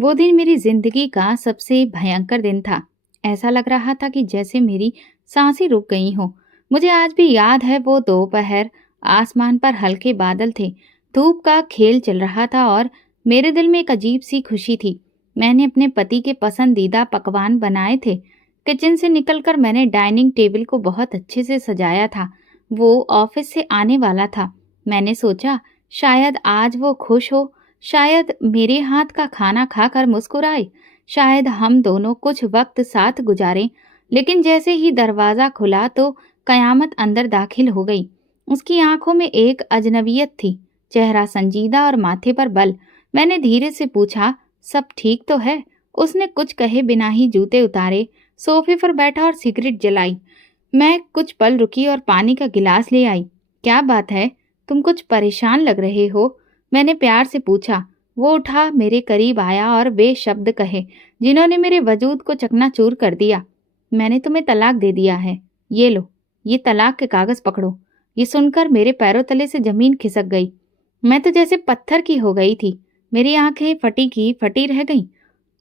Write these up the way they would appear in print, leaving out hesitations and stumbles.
वो दिन मेरी जिंदगी का सबसे भयंकर दिन था। ऐसा लग रहा था कि जैसे मेरी सांसें रुक गई हों। मुझे आज भी याद है वो दोपहर। आसमान पर हल्के बादल थे। धूप का खेल चल रहा था और मेरे दिल में एक अजीब सी खुशी थी। मैंने अपने पति के पसंदीदा पकवान बनाए थे। किचन से निकलकर मैंने डाइनिंग टेबल को बहुत अच्छे से सजाया था। वो ऑफिस से आने वाला था। मैंने सोचा शायद आज वो खुश हो, शायद मेरे हाथ का खाना खाकर मुस्कुराए, शायद हम दोनों कुछ वक्त साथ गुजारें। लेकिन जैसे ही दरवाजा खुला तो कयामत अंदर दाखिल हो गई। उसकी आंखों में एक अजनबियत थी, चेहरा संजीदा और माथे पर बल। मैंने धीरे से पूछा, सब ठीक तो है? उसने कुछ कहे बिना ही जूते उतारे, सोफे पर बैठा और सिगरेट जलाई। मैं कुछ पल रुकी और पानी का गिलास ले आई। क्या बात है, तुम कुछ परेशान लग रहे हो? मैंने प्यार से पूछा। वो उठा, मेरे करीब आया और वे शब्द कहे जिन्होंने मेरे वजूद को चकनाचूर कर दिया। मैंने तुम्हें तलाक दे दिया है। ये लो, ये तलाक के कागज पकड़ो। ये सुनकर मेरे पैरों तले से जमीन खिसक गई। मैं तो जैसे पत्थर की हो गई थी। मेरी आंखें फटी की फटी रह गईं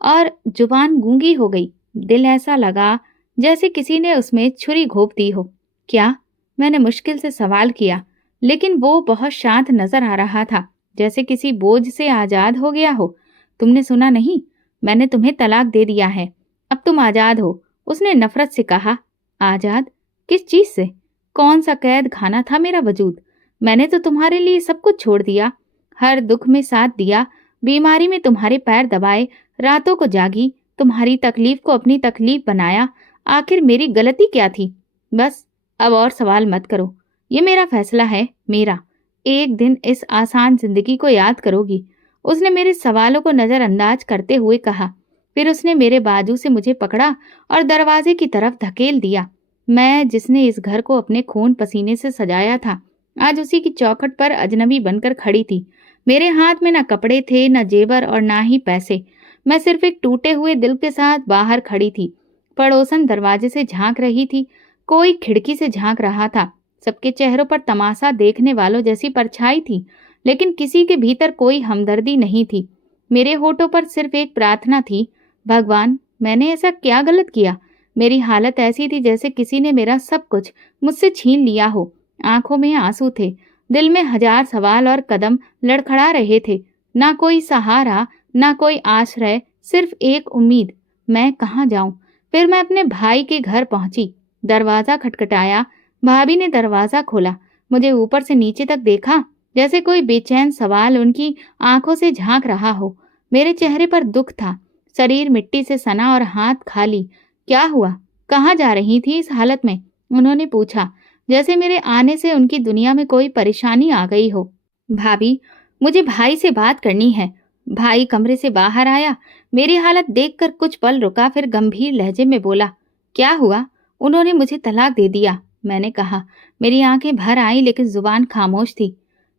और जुबान गूंगी हो गई। दिल ऐसा लगा जैसे किसी ने उसमें छुरी घोंप दी हो। क्या? मैंने मुश्किल से सवाल किया, लेकिन वो बहुत शांत नजर आ रहा था, जैसे किसी बोझ से आजाद हो गया हो। तुमने सुना नहीं? मैंने तुम्हें तलाक दे दिया है। अब तुम आजाद हो। उसने नफरत से कहा। आजाद? किस चीज से? कौन सा कैद खाना था मेरा वजूद? मैंने तो तुम्हारे लिए सब कुछ छोड़ दिया। हर दुख में साथ दिया, बीमारी में तुम्हारे पैर दबाए, रातों को जागी, तुम्हारी तकलीफ को अपनी तकलीफ बनाया। आखिर मेरी गलती क्या थी? बस, अब और सवाल मत करो। ये मेरा फैसला है, मेरा। एक दिन इस आसान जिंदगी को याद करोगी। उसने मेरे सवालों को नजरअंदाज करते हुए कहा। फिर उसने मेरे बाजू से मुझे पकड़ा और दरवाजे की तरफ धकेल दिया। मैं, जिसने इस घर को अपने खून पसीने से सजाया था, आज उसी की चौखट पर अजनबी बनकर खड़ी थी। मेरे हाथ में न कपड़े थे, न जेवर और ना ही पैसे। मैं सिर्फ एक टूटे हुए दिल के साथ बाहर खड़ी थी। पड़ोसन दरवाजे से झांक रही थी, कोई खिड़की से झांक रहा था। सबके चेहरों पर तमाशा देखने वालों जैसी परछाई थी, लेकिन किसी के भीतर कोई हमदर्दी नहीं थी। मेरे होठों पर सिर्फ एक प्रार्थना थी, भगवान, मैंने ऐसा क्या गलत किया? मेरी हालत ऐसी थी जैसे किसी ने मेरा सब कुछ मुझसे छीन लिया हो। आंखों में आंसू थे, दिल में हजार सवाल और कदम लड़खड़ा रहे थे। ना कोई सहारा, ना कोई आश्रय, सिर्फ एक उम्मीद। मैं कहाँ जाऊं? फिर मैं अपने भाई के घर पहुंची। दरवाजा खटखटाया। भाभी ने दरवाजा खोला। मुझे ऊपर से नीचे तक देखा, जैसे कोई बेचैन सवाल उनकी आंखों से झांक रहा हो। मेरे चेहरे पर दुख था, शरीर मिट्टी से सना और हाथ खाली। क्या हुआ? कहाँ जा रही थी इस हालत में? उन्होंने पूछा, जैसे मेरे आने से उनकी दुनिया में कोई परेशानी आ गई हो। भाभी, मुझे भाई से बात करनी है। भाई कमरे से बाहर आया, मेरी हालत देखकर कुछ पल रुका, फिर गंभीर लहजे में बोला, क्या हुआ? उन्होंने मुझे तलाक दे दिया, मैंने कहा। मेरी आंखें भर आईं, लेकिन जुबान खामोश थी।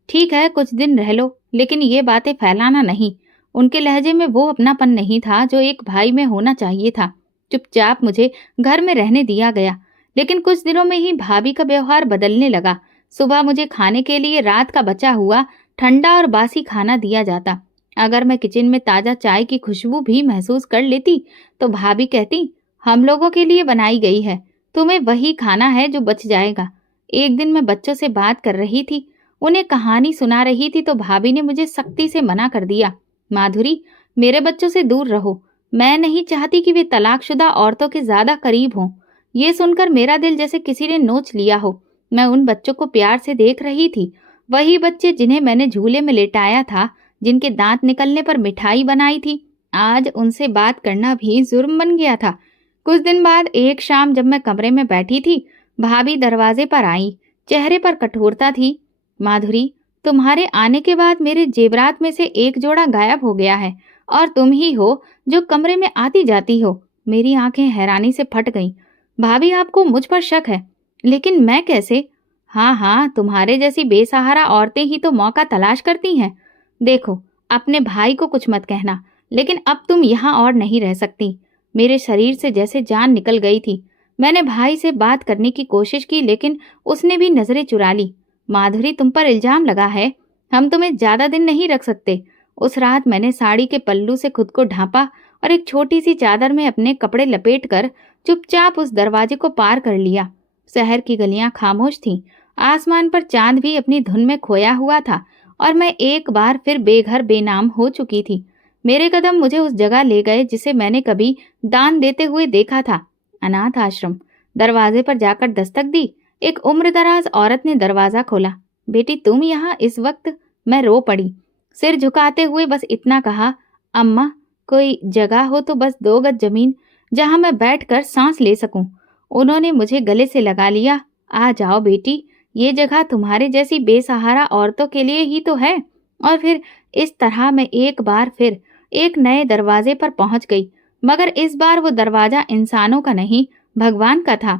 ठीक है, कुछ दिन रह लो, लेकिन ये बातें फैलाना नहीं। उनके लहजे में वो अपनापन नहीं था जो एक भाई में होना चाहिए था। चुपचाप मुझे घर में रहने दिया गया, लेकिन कुछ दिनों में ही भाभी का व्यवहार बदलने लगा। सुबह मुझे खाने के लिए रात का बचा हुआ ठंडा और बासी खाना दिया जाता। अगर मैं किचन में ताजा चाय की खुशबू भी महसूस कर लेती तो भाभी कहती, हम लोगों के लिए बनाई गई है, तुम्हें वही खाना है जो बच जाएगा। एक दिन मैं बच्चों से बात कर रही थी, उन्हें कहानी सुना रही थी, तो भाभी ने मुझे सख्ती से मना कर दिया। माधुरी, मेरे बच्चों से दूर रहो। मैं नहीं चाहती कि वे तलाकशुदा औरतों के ज्यादा करीब हों। ये सुनकर मेरा दिल जैसे किसी ने नोच लिया हो। मैं उन बच्चों को प्यार से देख रही थी, वही बच्चे जिन्हें मैंने झूले में लेटाया था, जिनके दांत निकलने पर मिठाई बनाई थी। आज उनसे बात करना भी जुर्म बन गया था। कुछ दिन बाद एक शाम जब मैं कमरे में बैठी थी, भाभी दरवाजे पर आई। चेहरे पर कठोरता थी। माधुरी, तुम्हारे आने के बाद मेरे जेवरात में से एक जोड़ा गायब हो गया है, और तुम ही हो जो कमरे में आती जाती हो। मेरी आंखें हैरानी से फट गईं। भाभी, आपको मुझ पर शक है, लेकिन मैं कैसे? हाँ हाँ, तुम्हारे जैसी बेसहारा औरतें ही तो मौका तलाश करती हैं। देखो, अपने भाई को कुछ मत कहना, लेकिन अब तुम यहाँ और नहीं रह सकती। मेरे शरीर से जैसे जान निकल गई थी। मैंने भाई से बात करने की कोशिश की, लेकिन उसने भी नजरें चुरा ली। माधुरी, तुम पर इल्जाम लगा है, हम तुम्हें ज्यादा दिन नहीं रख सकते। उस रात मैंने साड़ी के पल्लू से खुद को ढांपा और एक छोटी सी चादर में अपने कपड़े लपेटकर चुपचाप उस दरवाजे को पार कर लिया। शहर की गलियां खामोश थीं, आसमान पर चांद भी अपनी धुन में खोया हुआ था और मैं एक बार फिर बेघर बेनाम हो चुकी थी। मेरे कदम मुझे उस जगह ले गए जिसे मैंने कभी दान देते हुए देखा था, अनाथ आश्रम। दरवाजे पर जाकर दस्तक दी। एक उम्रदराज औरत ने दरवाजा खोला। बेटी, तुम यहाँ इस वक्त? मैं रो पड़ी। सिर झुकाते हुए बस इतना कहा, अम्मा, कोई जगह हो तो बस 2 गज जमीन जहां मैं बैठकर सांस ले सकूं। उन्होंने मुझे गले से लगा लिया। आ जाओ बेटी, ये जगह तुम्हारे जैसी बेसहारा औरतों के लिए ही तो है। और फिर इस तरह मैं एक बार फिर एक नए दरवाजे पर पहुंच गई, मगर इस बार वो दरवाजा इंसानों का नहीं, भगवान का था।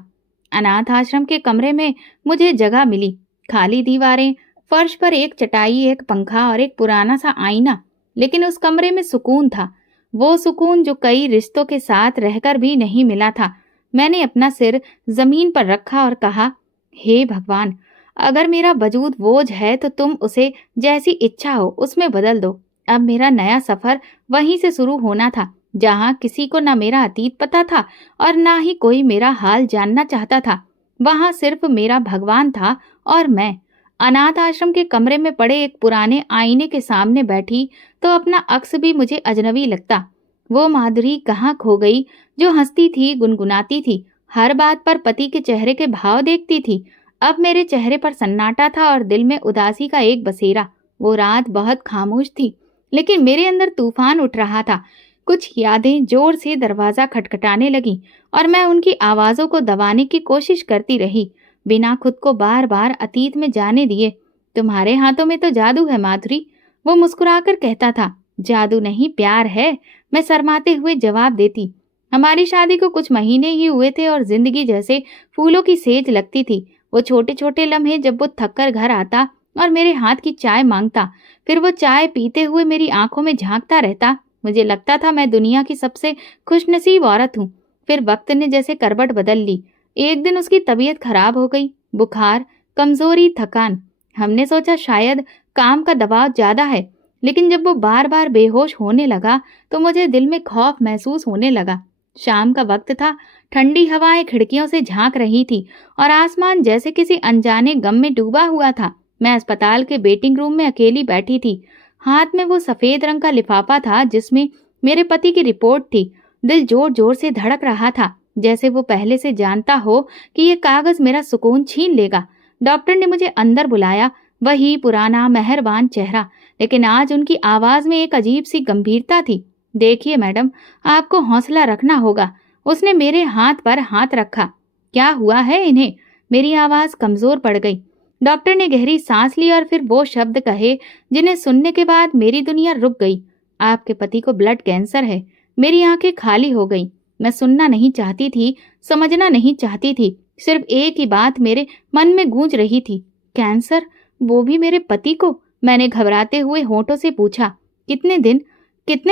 अनाथ आश्रम के कमरे में मुझे जगह मिली। खाली दीवारें, फर्श पर एक चटाई, एक पंखा और एक पुराना सा आईना। लेकिन उस कमरे में सुकून था, वो सुकून जो कई रिश्तों के साथ रहकर भी नहीं मिला था। मैंने अपना सिर जमीन पर रखा और कहा, हे भगवान, अगर मेरा वजूद बोझ है तो तुम उसे जैसी इच्छा हो उसमें बदल दो। अब मेरा नया सफर वहीं से शुरू होना था, जहां किसी को न मेरा अतीत पता था और ना ही कोई मेरा हाल जानना चाहता था। वहां सिर्फ मेरा भगवान था और मैं। अनाथ आश्रम के कमरे में पड़े एक पुराने आईने के सामने बैठी तो अपना अक्स भी मुझे अजनबी लगता। वो माधुरी कहाँ खो गई जो हंसती थी, गुनगुनाती थी, हर बात पर पति के चेहरे के भाव देखती थी। अब मेरे चेहरे पर सन्नाटा था और दिल में उदासी का एक बसेरा। वो रात बहुत खामोश थी, लेकिन मेरे अंदर तूफान उठ रहा था। कुछ यादें जोर से दरवाजा खटखटाने लगीं और मैं उनकी आवाजों को दबाने की कोशिश करती रही, बिना खुद को बार बार अतीत में जाने दिए। तुम्हारे हाथों में तो जादू है माधुरी, वो मुस्कुराकर कहता था। जादू नहीं, प्यार है, मैं शर्माते हुए जवाब देती। हमारी शादी को कुछ महीने ही हुए थे और जिंदगी जैसे फूलों की सेज लगती थी। वो छोटे छोटे लम्हे जब वो थककर घर आता और मेरे हाथ की चाय मांगता, फिर वो चाय पीते हुए मेरी आंखों में झांकता रहता, मुझे लगता था मैं दुनिया की सबसे खुशनसीब औरत हूँ। फिर वक्त ने जैसे करवट बदल ली। एक दिन उसकी तबीयत खराब हो गई, बुखार, कमजोरी, थकान। हमने सोचा शायद काम का दबाव ज्यादा है, लेकिन जब वो बार बार बेहोश होने लगा तो मुझे दिल में खौफ महसूस होने लगा। शाम का वक्त था, ठंडी हवाएं खिड़कियों से झांक रही थी और आसमान जैसे किसी अनजाने गम में डूबा हुआ था। मैं अस्पताल के वेटिंग रूम में अकेली बैठी थी। हाथ में वो सफेद रंग का लिफाफा था जिसमें मेरे पति की रिपोर्ट थी। दिल जोर जोर से धड़क रहा था, जैसे वो पहले से जानता हो कि ये कागज मेरा सुकून छीन लेगा। डॉक्टर ने मुझे अंदर बुलाया, वही पुराना मेहरबान चेहरा, लेकिन आज उनकी आवाज में एक अजीब सी गंभीरता थी। देखिए मैडम, आपको हौसला रखना होगा। उसने मेरे हाथ पर हाथ रखा। क्या हुआ है इन्हें? मेरी आवाज कमजोर पड़ गई। डॉक्टर ने गहरी सांस ली और फिर वो शब्द कहे जिन्हें सुनने के बाद मेरी दुनिया रुक गई। आपके पति को ब्लड कैंसर है। मेरी आंखें खाली हो गई। मैं सुनना नहीं चाहती थी, समझना नहीं चाहती थी। सिर्फ एक ही बात मेरे मन में गूंज रही थी, कैंसर, वो भी मेरे पति को। मैंने घबराते हुए होठों से पूछा, कितने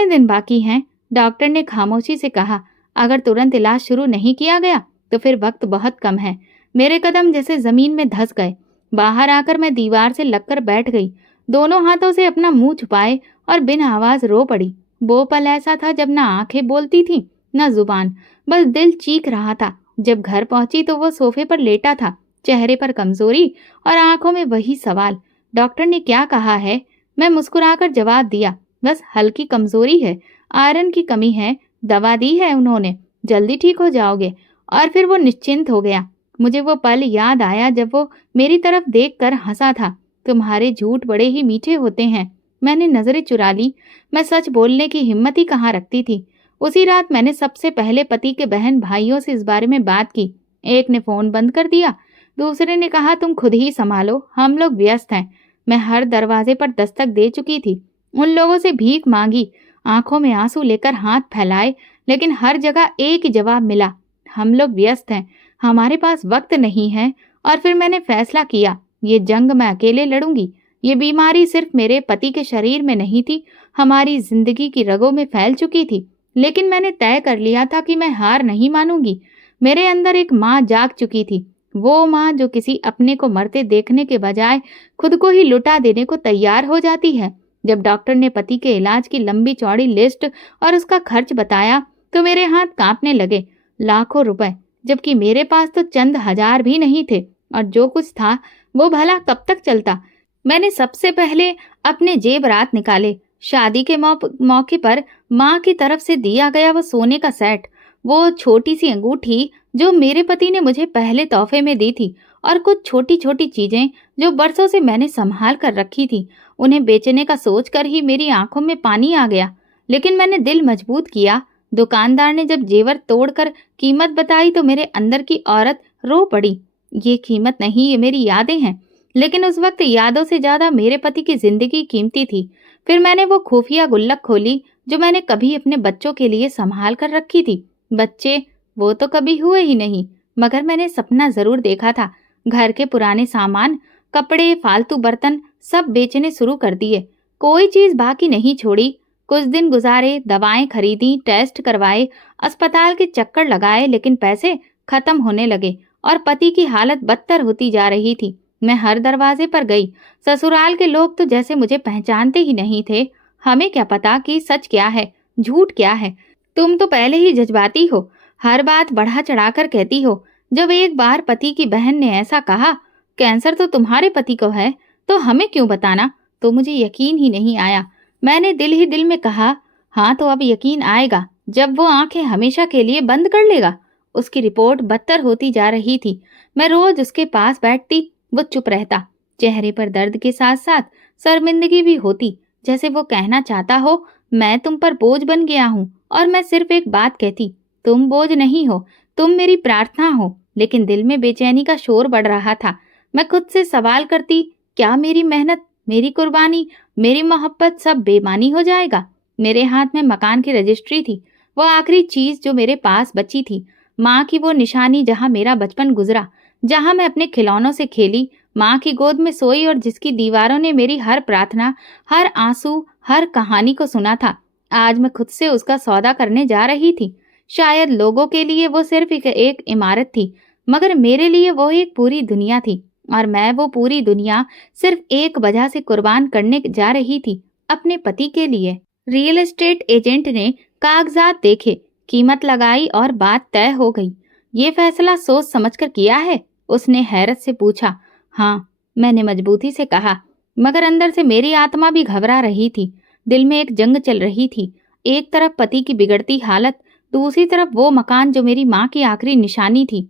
दिन बाकी हैं? डॉक्टर ने खामोशी से कहा, अगर तुरंत इलाज शुरू नहीं किया गया तो फिर वक्त बहुत कम है। मेरे कदम जैसे जमीन में धंस गए। बाहर आकर मैं दीवार से लगकर बैठ गई, दोनों हाथों से अपना मुंह छुपाए और बिन आवाज रो पड़ी। वो पल ऐसा था जब ना आंखें बोलती थी न जुबान, बस दिल चीख रहा था। जब घर पहुंची तो वो सोफे पर लेटा था, चेहरे पर कमजोरी और आंखों में वही सवाल, डॉक्टर ने क्या कहा है? मैं मुस्कुराकर जवाब दिया, बस हल्की कमजोरी है, आयरन की कमी है, दवा दी है उन्होंने, जल्दी ठीक हो जाओगे। और फिर वो निश्चिंत हो गया। मुझे वो पल याद आया जब वो मेरी तरफ देखकर हंसा था। तुम्हारे झूठ बड़े ही मीठे होते हैं। मैंने नजरें चुरा ली। मैं सच बोलने की हिम्मत ही कहाँ रखती थी। उसी रात मैंने सबसे पहले पति के बहन भाइयों से इस बारे में बात की। एक ने फोन बंद कर दिया, दूसरे ने कहा तुम खुद ही संभालो, हम लोग व्यस्त हैं। मैं हर दरवाजे पर दस्तक दे चुकी थी, उन लोगों से भीख मांगी, आंखों में आंसू लेकर हाथ फैलाए, लेकिन हर जगह एक ही जवाब मिला, हम लोग व्यस्त हैं, हमारे पास वक्त नहीं है। और फिर मैंने फैसला किया, ये जंग मैं अकेले लड़ूंगी। ये बीमारी सिर्फ मेरे पति के शरीर में नहीं थी, हमारी जिंदगी की रगों में फैल चुकी थी। लेकिन मैंने तय कर लिया था कि मैं हार नहीं मानूंगी। मेरे अंदर एक माँ जाग चुकी थी, वो माँ जो किसी अपने को मरते देखने के बजाय खुद को ही लुटा देने को तैयार हो जाती है। जब डॉक्टर ने पति के इलाज की लंबी चौड़ी लिस्ट और उसका खर्च बताया तो मेरे हाथ कांपने लगे। लाखों रुपए, जबकि मेरे पास तो चंद हजार भी नहीं थे, और जो कुछ था वो भला कब तक चलता। मैंने सबसे पहले अपने जेवरात निकाले। शादी के मौके पर माँ की तरफ से दिया गया वो सोने का सेट, वो छोटी सी अंगूठी जो मेरे पति ने मुझे पहले तोहफे में दी थी, और कुछ छोटी छोटी चीजें जो बरसों से मैंने संभाल कर रखी थी। उन्हें बेचने का सोचकर ही मेरी आंखों में पानी आ गया, लेकिन मैंने दिल मजबूत किया। दुकानदार ने जब जेवर तोड़कर कीमत बताई तो मेरे अंदर की औरत रो पड़ी। ये कीमत नहीं, ये मेरी यादें हैं। लेकिन उस वक्त यादों से ज्यादा मेरे पति की जिंदगी कीमती थी। फिर मैंने वो खुफिया गुल्लक खोली जो मैंने कभी अपने बच्चों के लिए संभाल कर रखी थी। बच्चे वो तो कभी हुए ही नहीं, मगर मैंने सपना जरूर देखा था। घर के पुराने सामान, कपड़े, फालतू बर्तन सब बेचने शुरू कर दिए। कोई चीज बाकी नहीं छोड़ी। कुछ दिन गुजारे, दवाएं खरीदी, टेस्ट करवाए, अस्पताल के चक्कर लगाए, लेकिन पैसे खत्म होने लगे और पति की हालत बदतर होती जा रही थी। मैं हर दरवाजे पर गई। ससुराल के लोग तो जैसे मुझे पहचानते ही नहीं थे। हमें क्या पता कि सच क्या है, झूठ क्या है। तुम तो पहले ही जज्बाती हो, हर बात बढ़ा चढ़ाकर कहती हो। जब एक बार पति की बहन ने ऐसा कहा, कैंसर तो तुम्हारे पति को है, तो हमें क्यों बताना, तो मुझे यकीन ही नहीं आया। मैंने दिल ही दिल में कहा, हाँ तो अब यकीन आएगा जब वो आंखें हमेशा के लिए बंद कर लेगा। उसकी रिपोर्ट बदतर होती जा रही थी। मैं रोज उसके पास बैठती, वो चुप रहता। चेहरे पर दर्द के साथ साथ शर्मिंदगी भी होती, जैसे वो कहना चाहता हो, मैं तुम पर बोझ बन गया हूँ। और मैं सिर्फ एक बात कहती, तुम बोझ नहीं हो, तुम मेरी प्रार्थना हो। लेकिन दिल में बेचैनी का शोर बढ़ रहा था। मैं खुद से सवाल करती, क्या मेरी मेहनत, मेरी कुर्बानी, मेरी मोहब्बत सब बेमानी हो जाएगा। मेरे हाथ में मकान की रजिस्ट्री थी, वो आखिरी चीज जो मेरे पास बची थी। माँ की वो निशानी जहाँ मेरा बचपन गुजरा, जहाँ मैं अपने खिलौनों से खेली, माँ की गोद में सोई, और जिसकी दीवारों ने मेरी हर प्रार्थना, हर आंसू, हर कहानी को सुना था। आज मैं खुद से उसका सौदा करने जा रही थी। शायद लोगों के लिए वो सिर्फ एक इमारत थी, मगर मेरे लिए वो एक पूरी दुनिया थी। और मैं वो पूरी दुनिया सिर्फ एक वजह से कुर्बान करने जा रही थी, अपने पति के लिए। रियल एस्टेट एजेंट ने कागजात देखे, कीमत लगाई और बात तय हो गई। ये फैसला सोच समझकर किया है? उसने हैरत से पूछा। हाँ, मैंने मजबूती से कहा, मगर अंदर से मेरी आत्मा भी घबरा रही थी। दिल में एक जंग चल रही थी। एक तरफ पति की बिगड़ती हालत, दूसरी तरफ वो मकान जो मेरी माँ की आखिरी निशानी थी।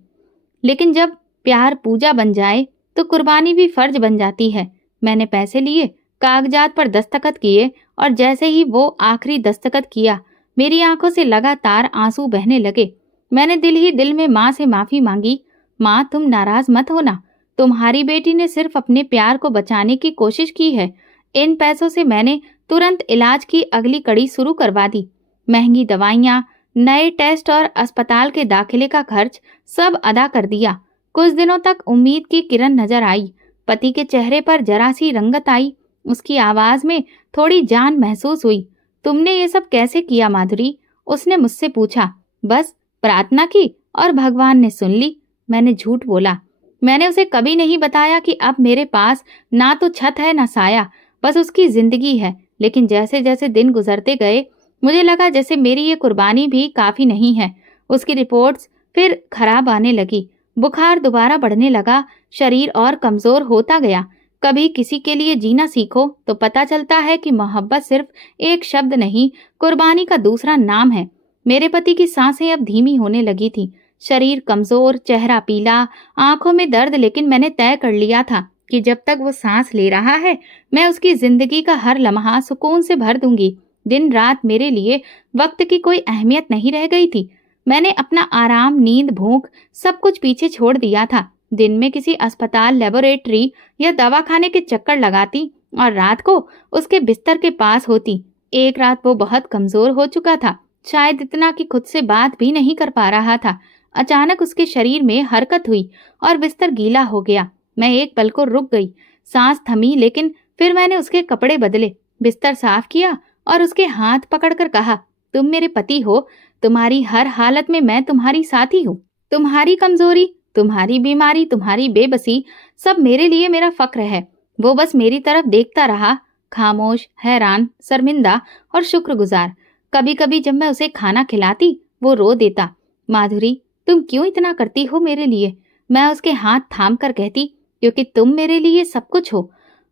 लेकिन जब प्यार पूजा बन जाए तो कुर्बानी भी फर्ज बन जाती है। मैंने पैसे लिए, कागजात पर दस्तखत किए, और जैसे ही वो आखिरी दस्तखत किया, मेरी आंखों से लगातार आंसू बहने लगे। मैंने दिल ही दिल में माँ से माफी मांगी। माँ, तुम नाराज मत होना, तुम्हारी बेटी ने सिर्फ अपने प्यार को बचाने की कोशिश की है। इन पैसों से मैंने तुरंत इलाज की अगली कड़ी शुरू करवा दी। महंगी दवाइयाँ, नए टेस्ट और अस्पताल के दाखिले का खर्च सब अदा कर दिया। कुछ दिनों तक उम्मीद की किरण नजर आई। पति के चेहरे पर जरा सी रंगत आई, उसकी आवाज में थोड़ी जान महसूस हुई। तुमने ये सब कैसे किया माधुरी? उसने मुझसे पूछा। बस प्रार्थना की और भगवान ने सुन ली, मैंने झूठ बोला। मैंने उसे कभी नहीं बताया कि अब मेरे पास ना तो छत है ना साया, बस उसकी जिंदगी है। लेकिन जैसे जैसे दिन गुजरते गए, मुझे लगा जैसे मेरी ये कुर्बानी भी काफी नहीं है। उसकी रिपोर्ट्स फिर खराब आने लगी, बुखार दोबारा बढ़ने लगा, शरीर और कमजोर होता गया। कभी किसी के लिए जीना सीखो तो पता चलता है कि मोहब्बत सिर्फ एक शब्द नहीं, कुर्बानी का दूसरा नाम है। मेरे पति की सांसें अब धीमी होने लगी थी, शरीर कमजोर, चेहरा पीला, आंखों में दर्द। लेकिन मैंने तय कर लिया था कि जब तक वो सांस ले रहा है, मैं उसकी जिंदगी का हर लम्हा सुकून से भर दूंगी। दिन रात मेरे लिए वक्त की कोई अहमियत नहीं रह गई थी। मैंने अपना आराम, नींद, भूख सब कुछ पीछे छोड़ दिया था। दिन में किसी अस्पताल, लेबोरेटरी या दवाखाने के चक्कर लगाती और रात को उसके बिस्तर के पास होती। एक रात वो बहुत कमजोर हो चुका था, शायद इतना कि खुद से बात भी नहीं कर पा रहा था। अचानक उसके शरीर में हरकत हुई और बिस्तर गीला हो गया। मैं एक पल को रुक गई, सांस थमी, लेकिन फिर मैंने उसके कपड़े बदले, बिस्तर साफ किया और उसके हाथ पकड़कर कहा, तुम मेरे पति हो, तुम्हारी हर हालत में मैं तुम्हारी साथी हूँ। तुम्हारी कमजोरी, तुम्हारी बीमारी, तुम्हारी बेबसी सब मेरे लिए मेरा फक्र है। वो बस मेरी तरफ देखता रहा, खामोश, हैरान, शर्मिंदा और शुक्रगुजार। कभी कभी जब मैं उसे खाना खिलाती, वो रो देता। माधुरी, तुम क्यों इतना करती हो मेरे लिए? मैं उसके हाथ थाम कर कहती, क्योंकि तुम मेरे लिए सब कुछ हो।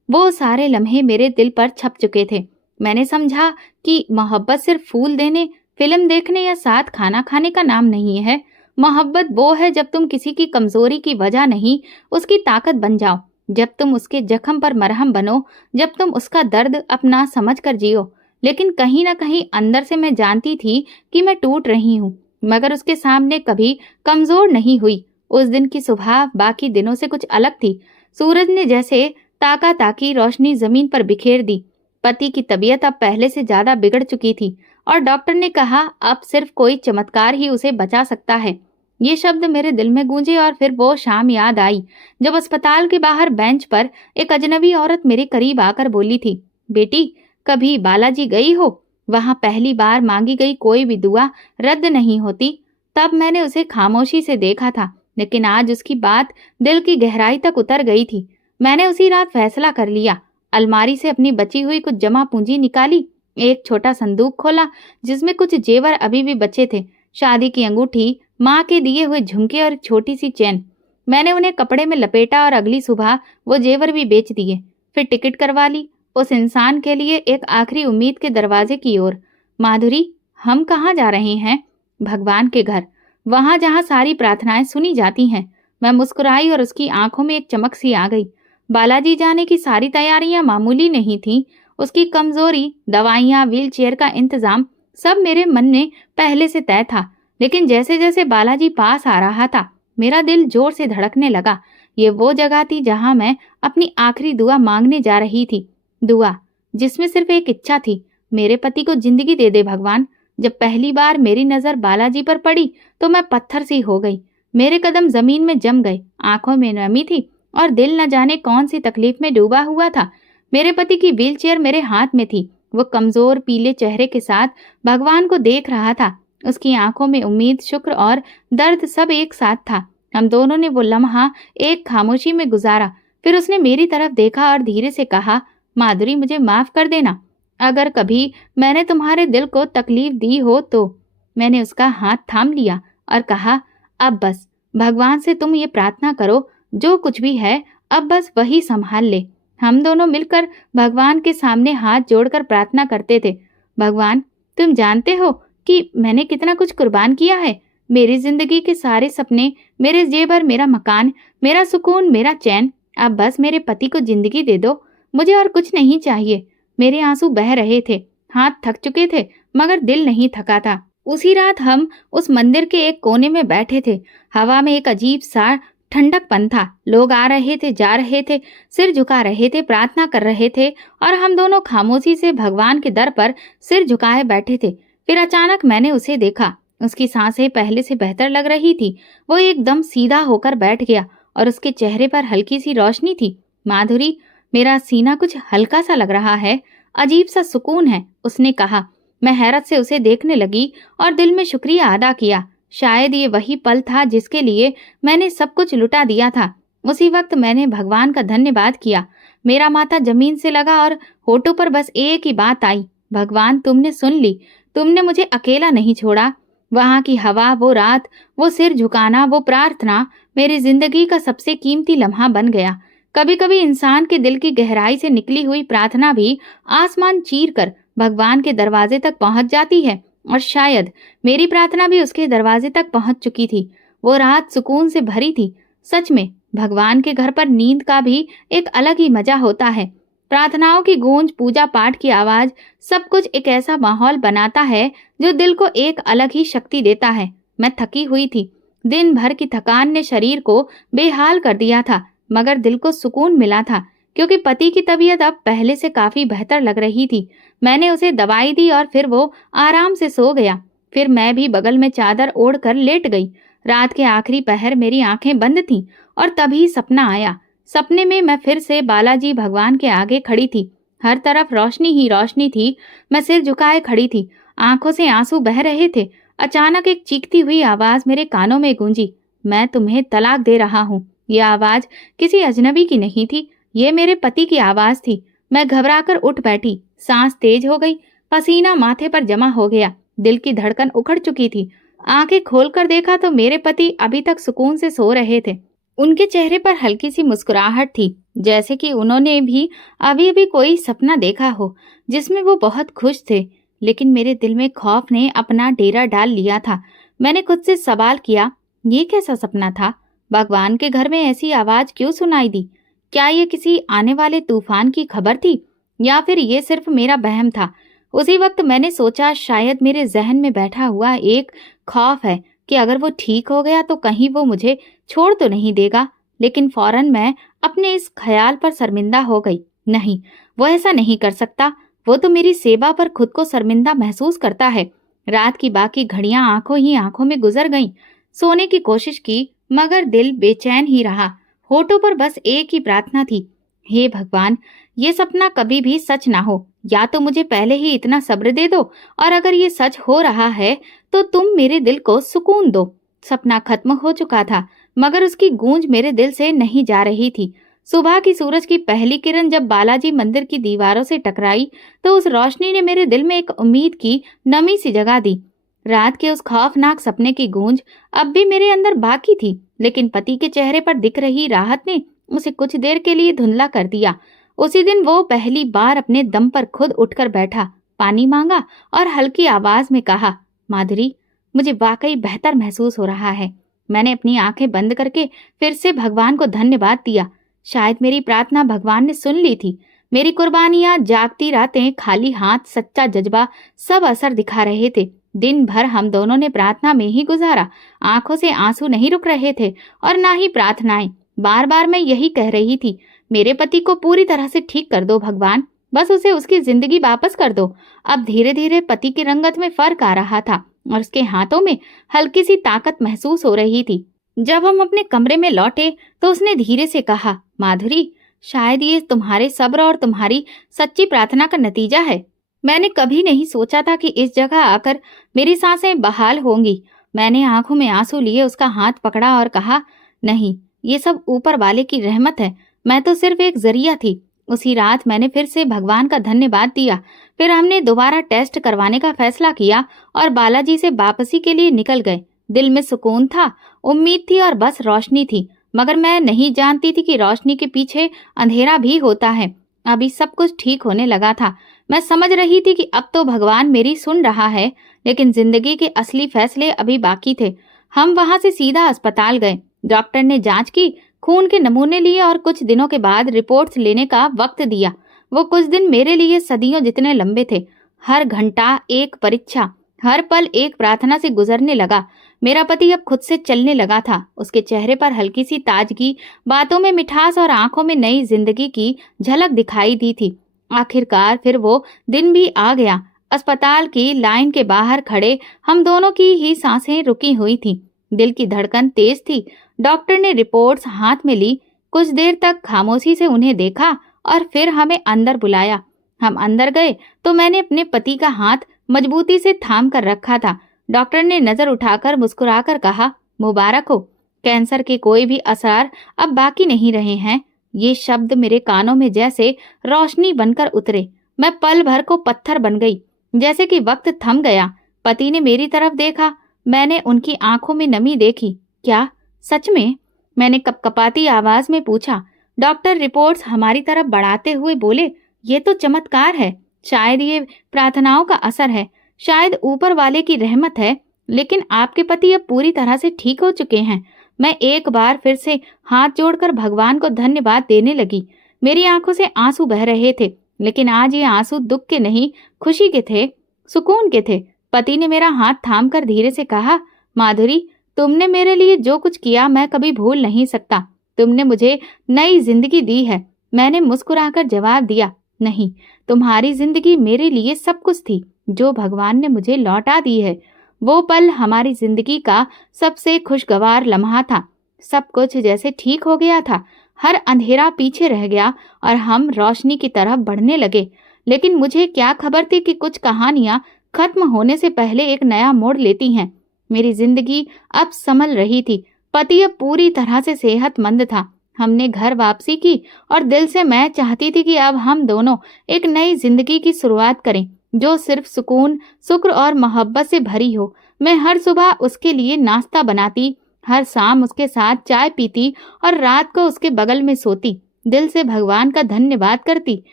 वो सारे लम्हे मेरे दिल पर छप चुके थे। मैंने समझा कि मोहब्बत सिर्फ फूल देने, फिल्म देखने या साथ खाना खाने का नाम नहीं है। मोहब्बत वो है जब तुम किसी की कमजोरी की वजह नहीं, उसकी ताकत बन जाओ, जब तुम उसके जख्म पर मरहम बनो, जब तुम उसका दर्द अपना समझ कर जियो। लेकिन कहीं ना कहीं अंदर से मैं जानती थी कि मैं टूट रही हूँ, मगर उसके सामने कभी कमजोर नहीं हुई। उस दिन की सुबह बाकी दिनों से कुछ अलग थी। सूरज ने जैसे ताका ताकी रोशनी जमीन पर बिखेर दी। पति की तबीयत अब पहले से ज्यादा बिगड़ चुकी थी और डॉक्टर ने कहा अब सिर्फ कोई चमत्कार ही उसे बचा सकता है। ये शब्द मेरे दिल में गूंजे और फिर वो शाम याद आई जब अस्पताल के बाहर बेंच पर एक अजनबी औरत मेरे करीब आकर बोली थी, बेटी, कभी बालाजी गई हो? वहां पहली बार मांगी गई कोई भी दुआ रद्द नहीं होती। तब मैंने उसे खामोशी से देखा था, लेकिन आज उसकी बात दिल की गहराई तक उतर गई थी। मैंने उसी रात फैसला कर लिया। अलमारी से अपनी बची हुई कुछ जमा पूंजी निकाली, एक छोटा संदूक खोला जिसमें कुछ जेवर अभी भी बचे थे, शादी की अंगूठी, माँ के दिए हुए झुमके और एक छोटी सी चैन। मैंने उन्हें कपड़े में लपेटा और अगली सुबह वो जेवर भी बेच दिए। फिर टिकट करवा ली उस इंसान के लिए एक आखिरी उम्मीद के दरवाजे की ओर। माधुरी, हम कहाँ जा रहे हैं? भगवान के घर, वहां जहाँ सारी प्रार्थनाएं सुनी जाती हैं। मैं मुस्कुराई और उसकी आंखों में एक चमक सी आ गई। बालाजी जाने की सारी तैयारियां मामूली नहीं थीं। उसकी कमजोरी, दवाइयां, व्हीलचेयर का इंतजाम, सब मेरे मन में पहले से तय था। लेकिन जैसे जैसे बालाजी पास आ रहा था, मेरा दिल जोर से धड़कने लगा। ये वो जगह थी जहां मैं अपनी आखिरी दुआ मांगने जा रही थी। दुआ जिसमें सिर्फ एक इच्छा थी, मेरे पति को जिंदगी दे दे भगवान। जब पहली बार मेरी नजर बालाजी पर पड़ी तो मैं पत्थर सी हो गई। मेरे कदम जमीन में जम गए, आंखों में नमी थी और दिल न जाने कौन सी तकलीफ में डूबा हुआ था। मेरे पति की व्हीलचेयर मेरे हाथ में थी। वो कमजोर पीले चेहरे के साथ भगवान को देख रहा था। उसकी आंखों में उम्मीद, शुक्र और दर्द सब एक साथ था। हम दोनों ने वो लम्हा एक खामोशी में गुजारा। फिर उसने मेरी तरफ देखा और धीरे से कहा, माधुरी, मुझे माफ कर देना अगर कभी मैंने तुम्हारे दिल को तकलीफ दी हो तो। मैंने उसका हाथ थाम लिया और कहा, अब बस, भगवान से तुम ये प्रार्थना करो, जो कुछ भी है अब बस वही संभाल ले। हम दोनों मिलकर भगवान के सामने हाथ जोड़कर प्रार्थना करते थे, भगवान, तुम जानते हो कि मैंने कितना कुछ कुर्बान किया है। मेरी जिंदगी के सारे सपने, मेरे जेवर, मेरा मकान, मेरा सुकून, मेरा चैन, अब बस मेरे पति को जिंदगी दे दो। मुझे और कुछ नहीं चाहिए। मेरे आंसू बह रहे थे, हाथ थक चुके थे, मगर दिल नहीं थका था। उसी रात हम उस मंदिर के एक कोने में बैठे थे। हवा में एक अजीब सा ठंडकपन था। लोग आ रहे थे, जा रहे थे, सिर झुका रहे थे, प्रार्थना कर रहे थे और हम दोनों खामोशी से भगवान के दर पर सिर झुकाए बैठे थे। फिर अचानक मैंने उसे देखा। उसकी सांसें पहले से बेहतर लग रही थी। वो एकदम सीधा होकर बैठ गया और उसके चेहरे पर हल्की सी रोशनी थी। माधुरी, मेरा सीना कुछ हल्का सा लग रहा है, अजीब सा सुकून है, उसने कहा। मैं हैरत से उसे देखने लगी और दिल में शुक्रिया अदा किया। शायद ये वही पल था जिसके लिए मैंने सब कुछ लुटा दिया था। उसी वक्त मैंने भगवान का धन्यवाद किया। मेरा माथा जमीन से लगा और होठों पर बस एक ही बात आई, भगवान, तुमने सुन ली, तुमने मुझे अकेला नहीं छोड़ा। वहां की हवा, वो रात, वो सिर झुकाना, वो प्रार्थना मेरी जिंदगी का सबसे कीमती लम्हा बन गया। कभी कभी इंसान के दिल की गहराई से निकली हुई प्रार्थना भी आसमान चीर कर भगवान के दरवाजे तक पहुंच जाती है, और शायद मेरी प्रार्थना भी उसके दरवाजे तक पहुंच चुकी थी। वो रात सुकून से भरी थी। सच में भगवान के घर पर नींद का भी एक अलग ही मजा होता है। प्रार्थनाओं की गूंज, पूजा पाठ की आवाज, सब कुछ एक ऐसा माहौल बनाता है जो दिल को एक अलग ही शक्ति देता है। मैं थकी हुई थी। दिन भर की थकान ने शरीर को बेहाल कर दिया था, मगर दिल को सुकून मिला था क्योंकि पति की तबीयत अब पहले से काफी बेहतर लग रही थी। मैंने उसे दवाई दी और फिर वो आराम से सो गया। फिर मैं भी बगल में चादर ओढ़कर लेट गई। रात के आखिरी पहर मेरी आंखें बंद थीं और तभी सपना आया। सपने में मैं फिर से बालाजी भगवान के आगे खड़ी थी। हर तरफ रोशनी ही रोशनी थी। मैं सिर झुकाए खड़ी थी, आंखों से आंसू बह रहे थे। अचानक एक चीखती हुई आवाज मेरे कानों में गूंजी, मैं तुम्हें तलाक दे रहा हूँ। यह आवाज किसी अजनबी की नहीं थी, ये मेरे पति की आवाज थी। मैं घबराकर उठ बैठी, सांस तेज हो गई, पसीना माथे पर जमा हो गया, दिल की धड़कन उखड़ चुकी थी। आंखें खोलकर देखा तो मेरे पति अभी तक सुकून से सो रहे थे। उनके चेहरे पर हल्की सी मुस्कुराहट थी, जैसे कि उन्होंने भी अभी अभी कोई सपना देखा हो जिसमें वो बहुत खुश थे। लेकिन मेरे दिल में खौफ ने अपना डेरा डाल लिया था। मैंने खुद से सवाल किया, ये कैसा सपना था? भगवान के घर में ऐसी आवाज क्यों सुनाई दी? क्या ये किसी आने वाले तूफान की खबर थी या फिर ये सिर्फ मेरा वहम था? उसी वक्त मैंने सोचा शायद मेरे जहन में बैठा हुआ एक खौफ है कि अगर वो ठीक हो गया तो कहीं वो मुझे छोड़ तो नहीं देगा। लेकिन फौरन मैं अपने इस ख्याल पर शर्मिंदा हो गई। नहीं, वो ऐसा नहीं कर सकता। वो तो मेरी सेवा पर खुद को शर्मिंदा महसूस करता है। रात की बाकी घड़ियां आंखों ही आंखों में गुजर गईं। सोने की कोशिश की मगर दिल बेचैन ही रहा। होठों पर बस एक ही प्रार्थना थी, हे भगवान, ये सपना कभी भी सच ना हो। या तो मुझे पहले ही इतना सब्र दे दो, और अगर ये सच हो रहा है तो तुम मेरे दिल को सुकून दो। सपना खत्म हो चुका था, मगर उसकी गूंज मेरे दिल से नहीं जा रही थी। सुबह की सूरज की पहली किरण जब बालाजी मंदिर की दीवारों से टकराई तो उस रोशनी ने मेरे दिल में एक उम्मीद की नमी सी जगा दी। रात के उस खौफनाक सपने की गूंज अब भी मेरे अंदर बाकी थी, लेकिन पति के चेहरे पर दिख रही राहत ने उसे कुछ देर के लिए धुंधला कर दिया। उसी दिन वो पहली बार अपने दम पर खुद उठकर बैठा, पानी मांगा और हल्की आवाज में कहा, माधुरी, मुझे वाकई बेहतर महसूस हो रहा है। मैंने अपनी आंखें बंद करके फिर से भगवान को धन्यवाद दिया। शायद मेरी प्रार्थना भगवान ने सुन ली थी। मेरी कुर्बानियां, जागती रातें, खाली हाथ, सच्चा जज्बा सब असर दिखा रहे थे। दिन भर हम दोनों ने प्रार्थना में ही गुजारा। आंखों से आंसू नहीं रुक रहे थे और ना ही प्रार्थनाएं। बार बार मैं यही कह रही थी, मेरे पति को पूरी तरह से ठीक कर दो भगवान, बस उसे उसकी जिंदगी वापस कर दो। अब धीरे धीरे पति की रंगत में फर्क आ रहा था और उसके हाथों में हल्की सी ताकत महसूस हो रही थी। जब हम अपने कमरे में लौटे तो उसने धीरे से कहा, माधुरी, शायद ये तुम्हारे सब्र और तुम्हारी सच्ची प्रार्थना का नतीजा है। मैंने कभी नहीं सोचा था कि इस जगह आकर मेरी सांसें बहाल होंगी। मैंने आंखों में आंसू लिए उसका हाथ पकड़ा और कहा, नहीं, ये सब ऊपर वाले की रहमत है, मैं तो सिर्फ एक जरिया थी। उसी रात मैंने फिर से भगवान का धन्यवाद दिया। फिर हमने दोबारा टेस्ट करवाने का फैसला किया और बालाजी से वापसी के लिए निकल गए। दिल में सुकून था, उम्मीद थी और बस रोशनी थी, मगर मैं नहीं जानती थी कि रोशनी के पीछे अंधेरा भी होता है। अभी सब कुछ ठीक होने लगा था। मैं समझ रही थी कि अब तो भगवान मेरी सुन रहा है, लेकिन जिंदगी के असली फैसले अभी बाकी थे। हम वहां से सीधा अस्पताल गए। डॉक्टर ने जांच की, खून के नमूने लिए और कुछ दिनों के बाद रिपोर्ट्स लेने का वक्त दिया। वो कुछ दिन मेरे लिए सदियों जितने लंबे थे। हर घंटा एक परीक्षा, हर पल एक प्रार्थना से गुजरने लगा। मेरा पति अब खुद से चलने लगा था। उसके चेहरे पर हल्की सी ताजगी, बातों में मिठास और आंखों में नई जिंदगी की झलक दिखाई दी थी। आखिरकार फिर वो दिन भी आ गया। अस्पताल की लाइन के बाहर खड़े हम दोनों की ही सांसें रुकी हुई थी। दिल की धड़कन तेज थी। डॉक्टर ने रिपोर्ट्स हाथ में ली। कुछ देर तक खामोशी से उन्हें देखा और फिर हमें अंदर बुलाया। हम अंदर गए तो मैंने अपने पति का हाथ मजबूती से थाम कर रखा था। डॉक्टर ने नजर उठाकर मुस्कुराकर कहा, मुबारक हो, कैंसर के कोई भी असर अब बाकी नहीं रहे हैं। ये शब्द मेरे कानों में जैसे रोशनी बनकर उतरे। मैं पल भर को पत्थर बन गई, जैसे कि वक्त थम गया। पति ने मेरी तरफ देखा। मैंने उनकी आंखों में नमी देखी। क्या सच में? मैंने कपकपाती आवाज में पूछा। डॉक्टर रिपोर्ट्स हमारी तरफ बढ़ाते हुए बोले, ये तो चमत्कार है। शायद ये प्रार्थनाओं का असर है, शायद ऊपर वाले की रहमत है। लेकिन आपके पति अब पूरी तरह से ठीक हो चुके हैं। मैं एक बार फिर से हाथ जोड़कर भगवान को धन्यवाद देने लगी। मेरी आंखों से आंसू बह रहे थे, लेकिन आज ये आंसू दुख के नहीं, खुशी के थे, सुकून के थे। पति ने मेरा हाथ थामकर धीरे से कहा, माधुरी, तुमने मेरे लिए जो कुछ किया मैं कभी भूल नहीं सकता। तुमने मुझे नई जिंदगी दी है। मैंने मुस्कुराकर जवाब दिया, नहीं, तुम्हारी जिंदगी मेरे लिए सब कुछ थी जो भगवान ने मुझे लौटा दी है। वो पल हमारी जिंदगी का सबसे खुशगवार लम्हा था। सब कुछ जैसे ठीक हो गया था। हर अंधेरा पीछे रह गया और हम रोशनी की तरफ बढ़ने लगे। लेकिन मुझे क्या खबर थी कि कुछ कहानियां खत्म होने से पहले एक नया मोड़ लेती हैं। मेरी जिंदगी अब संभल रही थी। पति अब पूरी तरह से सेहतमंद था। हमने घर वापसी की और दिल से मैं चाहती थी कि अब हम दोनों एक नई जिंदगी की शुरुआत करें, जो सिर्फ सुकून, शुक्र और मोहब्बत से भरी हो। मैं हर सुबह उसके लिए नाश्ता बनाती, हर शाम उसके साथ चाय पीती और रात को उसके बगल में सोती, दिल से भगवान का धन्यवाद करती।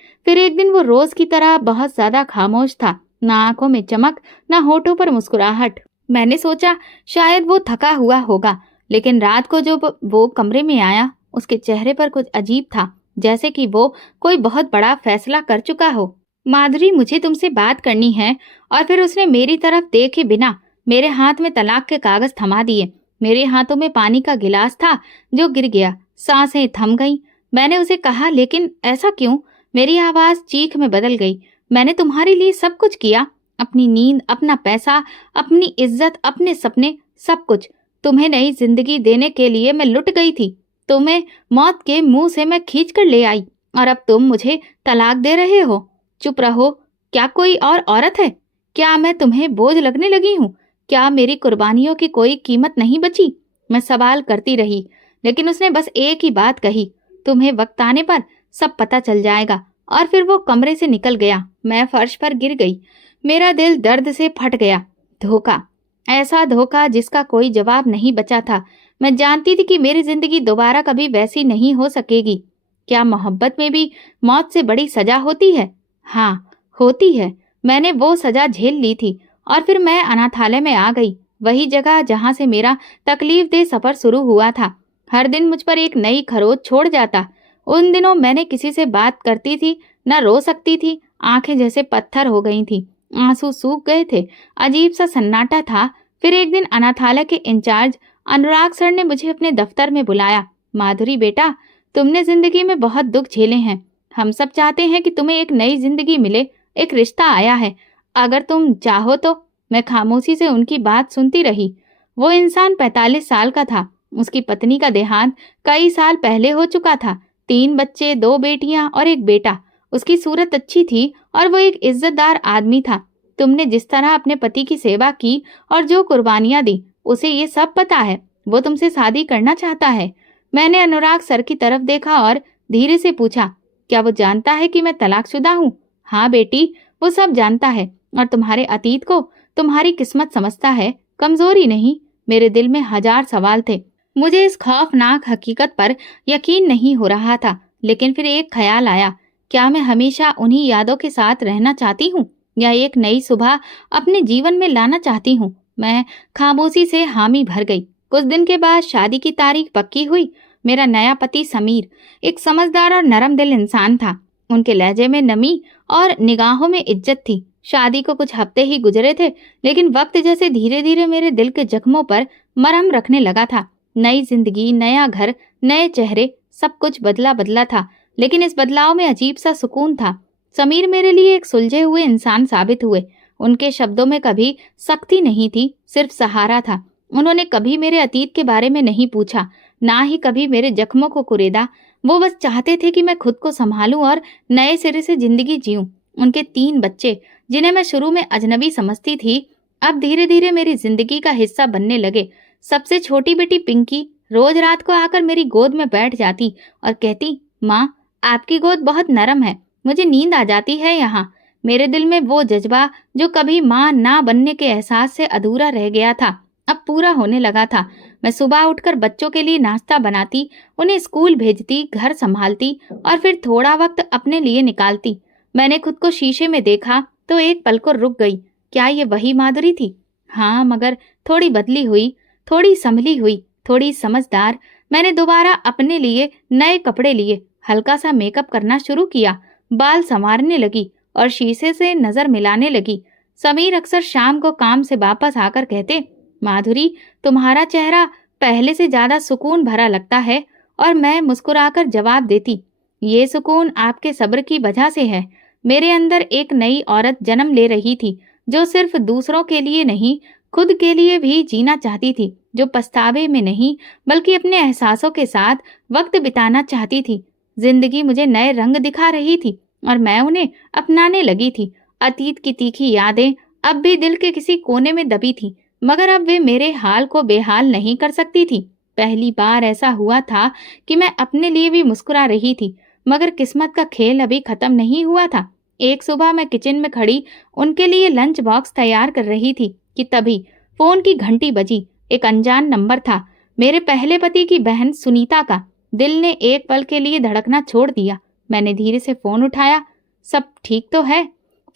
फिर एक दिन वो रोज की तरह बहुत ज्यादा खामोश था, ना आंखों में चमक, ना होठों पर मुस्कुराहट। मैंने सोचा शायद वो थका हुआ होगा, लेकिन रात को जो वो कमरे में आया, उसके चेहरे पर कुछ अजीब था, जैसे कि वो कोई बहुत बड़ा फैसला कर चुका हो। माधुरी, मुझे तुमसे बात करनी है। और फिर उसने मेरी तरफ देखे बिना मेरे हाथ में तलाक के कागज थमा दिए। मेरे हाथों में पानी का गिलास था जो गिर गया, सांसें थम गईं। मैंने उसे कहा, लेकिन ऐसा क्यों? मेरी आवाज चीख में बदल गई। मैंने तुम्हारे लिए सब कुछ किया, अपनी नींद, अपना पैसा, अपनी इज्जत, अपने सपने, सब कुछ। तुम्हें नई जिंदगी देने के लिए मैं लुट गई थी। तुम्हें मौत के मुंह से मैं खींच कर ले आई, और अब तुम मुझे तलाक दे रहे हो। चुप रहो। क्या कोई और औरत है? क्या मैं तुम्हें बोझ लगने लगी हूँ? क्या मेरी कुर्बानियों की कोई कीमत नहीं बची? मैं सवाल करती रही, लेकिन उसने बस एक ही बात कही, तुम्हें वक्त आने पर सब पता चल जाएगा। और फिर वो कमरे से निकल गया। मैं फर्श पर गिर गई। मेरा दिल दर्द से फट गया। धोखा, ऐसा धोखा जिसका कोई जवाब नहीं बचा था। मैं जानती थी कि मेरी जिंदगी दोबारा कभी वैसी नहीं हो सकेगी। क्या मोहब्बत में भी मौत से बड़ी सजा होती है? हाँ, होती है। मैंने वो सजा झेल ली थी, और फिर मैं अनाथालय में आ गई, वही जगह जहां से मेरा तकलीफदेह सफर शुरू हुआ था। हर दिन मुझ पर एक नई खरोच छोड़ जाता। उन दिनों मैंने किसी से बात करती थी, न रो सकती थी। आंखें जैसे पत्थर हो गई थी, आंसू सूख गए थे, अजीब सा सन्नाटा था। फिर एक दिन अनाथालय के इंचार्ज अनुराग सर ने मुझे अपने दफ्तर में बुलाया। माधुरी बेटा, तुमने जिंदगी में बहुत दुख झेले हैं। हम सब चाहते हैं कि तुम्हें एक नई जिंदगी मिले, एक रिश्ता आया है, अगर तुम चाहो तो। मैं खामोशी से उनकी बात सुनती रही। वो इंसान 45 साल का था। उसकी पत्नी का देहांत कई साल पहले हो चुका था। 3 बच्चे, 2 बेटियां और एक बेटा। उसकी सूरत अच्छी थी और वो एक इज्जतदार आदमी था। तुमने जिस तरह अपने पति की सेवा की और जो कुर्बानियां दी, उसे ये सब पता है। वो तुमसे शादी करना चाहता है। मैंने अनुराग सर की तरफ देखा और धीरे से पूछा, क्या वो जानता है कि मैं तलाकशुदा हूँ? हाँ बेटी, वो सब जानता है, और तुम्हारे अतीत को तुम्हारी किस्मत समझता है, कमजोरी नहीं। मेरे दिल में हजार सवाल थे। मुझे इस खौफनाक हकीकत पर यकीन नहीं हो रहा था, लेकिन फिर एक ख्याल आया, क्या मैं हमेशा उन्हीं यादों के साथ रहना चाहती हूँ, या एक नई सुबह अपने जीवन में लाना चाहती हूँ? मैं खामोशी से हामी भर गई। कुछ दिन के बाद शादी की तारीख पक्की हुई। मेरा नया पति समीर एक समझदार और नरम दिल इंसान था। उनके लहजे में नमी और निगाहों में इज्जत थी। शादी को कुछ हफ्ते ही गुजरे थे, लेकिन वक्त जैसे धीरे धीरे मेरे दिल के जख्मों पर मरहम रखने लगा था। नई जिंदगी, नया घर, नए चेहरे, सब कुछ बदला बदला था, लेकिन इस बदलाव में अजीब सा सुकून था। समीर मेरे लिए एक सुलझे हुए इंसान साबित हुए। उनके शब्दों में कभी सख्ती नहीं थी, सिर्फ सहारा था। उन्होंने कभी मेरे अतीत के बारे में नहीं पूछा, ना ही कभी मेरे जख्मों को कुरेदा। वो बस चाहते थे कि मैं खुद को संभालूं और नए सिरे से जिंदगी जीऊं। उनके 3 बच्चे, जिन्हें मैं शुरू में अजनबी समझती थी, अब धीरे धीरे मेरी जिंदगी का हिस्सा बनने लगे। सबसे छोटी बेटी पिंकी रोज रात को आकर मेरी गोद में बैठ जाती और कहती, माँ, आपकी गोद बहुत नरम है, मुझे नींद आ जाती है यहाँ। मेरे दिल में वो जज्बा जो कभी माँ ना बनने के एहसास से अधूरा रह गया था, अब पूरा होने लगा था। मैं सुबह उठकर बच्चों के लिए नाश्ता बनाती, उन्हें स्कूल भेजती, घर संभालती और फिर थोड़ा वक्त अपने लिए निकालती। मैंने खुद को शीशे में देखा तो एक पल को रुक गई। क्या ये वही माधुरी थी? हाँ, मगर थोड़ी बदली हुई, थोड़ी संभली हुई, थोड़ी समझदार। मैंने दोबारा अपने लिए नए कपड़े लिए, हल्का सा मेकअप करना शुरू किया, बाल संवारने लगी और शीशे से नजर मिलाने लगी। समीर अक्सर शाम को काम से वापस आकर कहते, माधुरी, तुम्हारा चेहरा पहले से ज्यादा सुकून भरा लगता है। और मैं मुस्कुराकर जवाब देती, ये सुकून आपके सब्र की वजह से है। मेरे अंदर एक नई औरत जन्म ले रही थी, जो सिर्फ दूसरों के लिए नहीं, खुद के लिए भी जीना चाहती थी, जो पछतावे में नहीं बल्कि अपने एहसासों के साथ वक्त बिताना चाहती थी। जिंदगी मुझे नए रंग दिखा रही थी और मैं उन्हें अपनाने लगी थी। अतीत की तीखी यादें अब भी दिल के किसी कोने में दबी थी, मगर अब वे मेरे हाल को बेहाल नहीं कर सकती थी। पहली बार ऐसा हुआ था कि मैं अपने लिए भी मुस्कुरा रही थी, मगर किस्मत का खेल अभी खत्म नहीं हुआ था। एक सुबह मैं किचन में खड़ी उनके लिए लंच बॉक्स तैयार कर रही थी कि तभी फोन की घंटी बजी। एक अनजान नंबर था, मेरे पहले पति की बहन सुनीता का। दिल ने एक पल के लिए धड़कना छोड़ दिया। मैंने धीरे से फोन उठाया। सब ठीक तो है?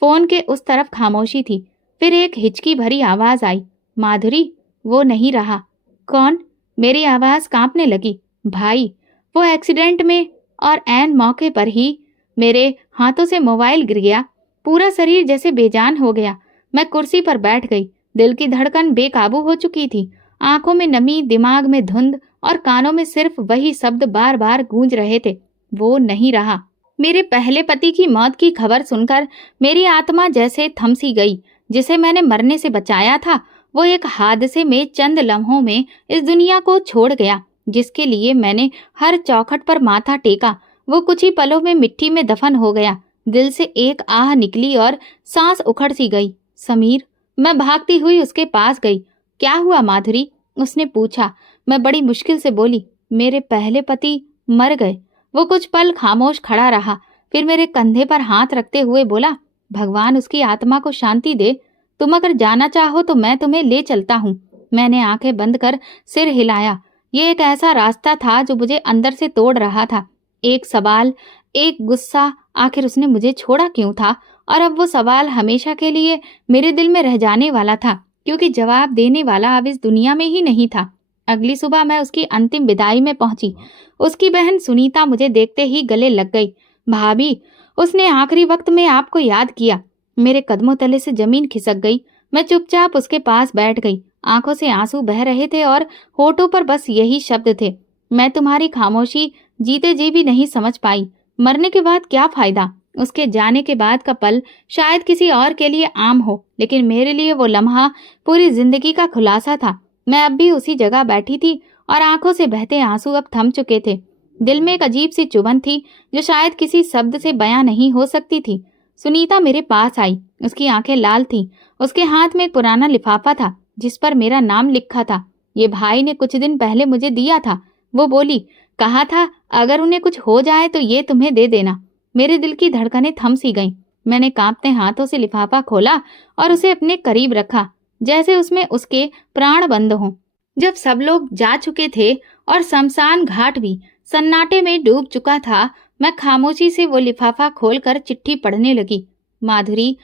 फोन के उस तरफ खामोशी थी। फिर एक हिचकी भरी आवाज आई, माधुरी। वो नहीं रहा। कौन? मेरी आवाज कांपने लगी। भाई, वो एक्सीडेंट में। और ऐन मौके पर ही मेरे हाथों से मोबाइल गिर गया। पूरा शरीर जैसे बेजान हो गया। मैं कुर्सी पर बैठ गई। दिल की धड़कन बेकाबू हो चुकी थी। आंखों में नमी, दिमाग में धुंध और कानों में सिर्फ वही शब्द बार बार गूंज रहे थे, वो नहीं रहा। मेरे पहले पति की मौत की खबर सुनकर मेरी आत्मा जैसे थम सी गई। जिसे मैंने मरने से बचाया था, वो एक हादसे में चंद लम्हों में इस दुनिया को छोड़ गया। जिसके लिए मैंने हर चौखट पर माथा टेका, वो कुछ ही पलों में मिट्टी में दफन हो गया। दिल से एक आह निकली और सांस उखड़ सी गई। समीर। मैं भागती हुई उसके पास गई। क्या हुआ माधुरी? उसने पूछा। मैं बड़ी मुश्किल से बोली, मेरे पहले पति मर गए। वो कुछ पल खामोश खड़ा रहा, फिर मेरे कंधे पर हाथ रखते हुए बोला, भगवान उसकी आत्मा को शांति दे। तुम अगर जाना चाहो तो मैं तुम्हें ले चलता हूँ। मैंने आंखें बंद कर सिर हिलाया। ये एक ऐसा रास्ता था जो मुझे अंदर से तोड़ रहा था। एक सवाल, एक गुस्सा, आखिर उसने मुझे छोड़ा क्यों था? और अब वो सवाल हमेशा के लिए मेरे दिल में रह जाने वाला था, क्योंकि जवाब देने वाला अब इस दुनिया में ही नहीं था। अगली सुबह मैं उसकी अंतिम विदाई में पहुंची। उसकी बहन सुनीता मुझे देखते ही गले लग गई। भाभी, उसने आखिरी वक्त में आपको याद किया। मेरे कदमों तले से जमीन खिसक गई। मैं चुपचाप उसके पास बैठ गई। आंखों से आंसू बह रहे थे और होठों पर बस यही शब्द थे, मैं तुम्हारी खामोशी जीते जी भी नहीं समझ पाई। मरने के बाद क्या फायदा? उसके जाने के बाद का पल शायद किसी और के लिए आम हो, लेकिन मेरे लिए वो लम्हा पूरी जिंदगी का खुलासा था। मैं अब भी उसी जगह बैठी थी और आंखों से बहते आंसू अब थम चुके थे। दिल में एक अजीब सी चुभन थी जो शायद किसी शब्द से बयां नहीं हो सकती थी। सुनीता मेरे पास आई। उसकी आंखें लाल थीं। उसके हाथ में एक पुराना लिफाफा था जिस पर मेरा नाम लिखा था। ये भाई ने कुछ दिन पहले मुझे दिया था। वो बोली, कहा था अगर उन्हें कुछ हो जाए तो ये तुम्हें दे देना। मेरे दिल की धड़कनें थम सी गईं। मैंने कांपते हाथों से लिफाफा खोला और उसे अपने करीब रखा, जैसे उसमें उसके प्राण बंद हों। जब सब लोग जा चुके थे और शमशान घाट भी सन्नाटे में डूब चुका था, मैं खामोशी से वो लिफाफा खोलकर चिट्ठी पढ़ने लगी। माधुरी,